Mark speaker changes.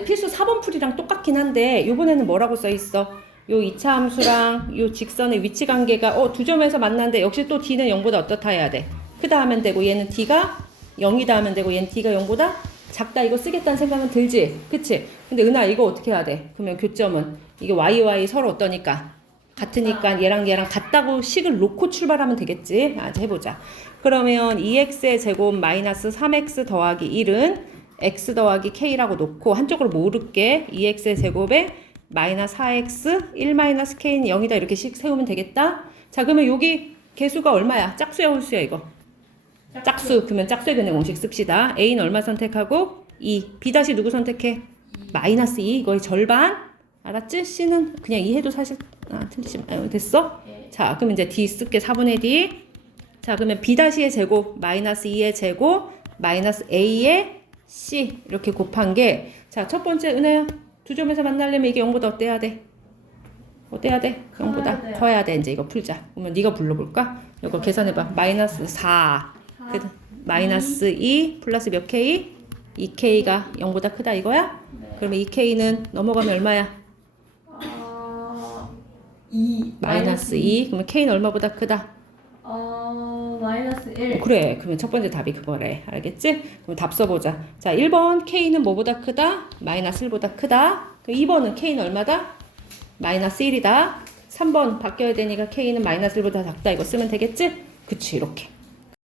Speaker 1: 필수 4번 풀이랑 똑같긴 한데 요번에는 뭐라고 써 있어? 요 2차 함수랑 요 직선의 위치 관계가 어 두 점에서 만났는데 역시 또 d는 0보다 어떻다 해야 돼? 크다 하면 되고 얘는 d가 0이다 하면 되고 얘는 d가 0보다 작다 이거 쓰겠다는 생각은 들지? 그치? 근데 은하 이거 어떻게 해야 돼? 그러면 교점은 이게 y, y 서로 어떠니까? 같으니까 얘랑 얘랑 같다고 식을 놓고 출발하면 되겠지? 아, 해보자. 그러면 2x의 제곱 마이너스 3x 더하기 1은 x 더하기 k라고 놓고 한쪽으로 모를게 2x의 제곱에 마이너스 4x 1 마이너스 k는 0이다 이렇게 식 세우면 되겠다. 자 그러면 여기 개수가 얼마야? 짝수야 홀수야 이거? 짝수 그러면 짝수의 변의 공식 씁시다. a는 얼마 선택하고 2 b 다시 누구 선택해? 마이너스 2 이거의 절반 알았지? c는 그냥 2 해도 사실 아 틀리지 마 됐어?
Speaker 2: 예.
Speaker 1: 자 그럼 이제 d 쓸게 4분의 d 자 그러면 b 다시의 제곱 마이너스 2의 제곱 마이너스 a의 c 이렇게 곱한 게 자 첫 번째 은혜야 두 점에서 만나려면 이게 0보다 어때야 돼? 어때야 돼?
Speaker 2: 커야
Speaker 1: 0보다
Speaker 2: 돼요.
Speaker 1: 커야 돼 이제 이거 풀자 그러면 네가 불러볼까? 이거 계산해봐 마이너스 4그 마이너스 2 플러스 몇 k? 2k가 0보다 크다 이거야?
Speaker 2: 네.
Speaker 1: 그러면 2k는 넘어가면 얼마야?
Speaker 2: 어, 2
Speaker 1: 마이너스 2 그러면 k는 얼마보다 크다?
Speaker 2: 어, 마이너스 1
Speaker 1: 그래. 그러면 첫 번째 답이 그거래. 알겠지? 그럼 답 써보자. 자, 1번 K는 뭐보다 크다? 마이너스 1보다 크다. 그럼 2번은 K는 얼마다? 마이너스 1이다. 3번 바뀌어야 되니까 K는 마이너스 1보다 작다. 이거 쓰면 되겠지? 그치, 이렇게.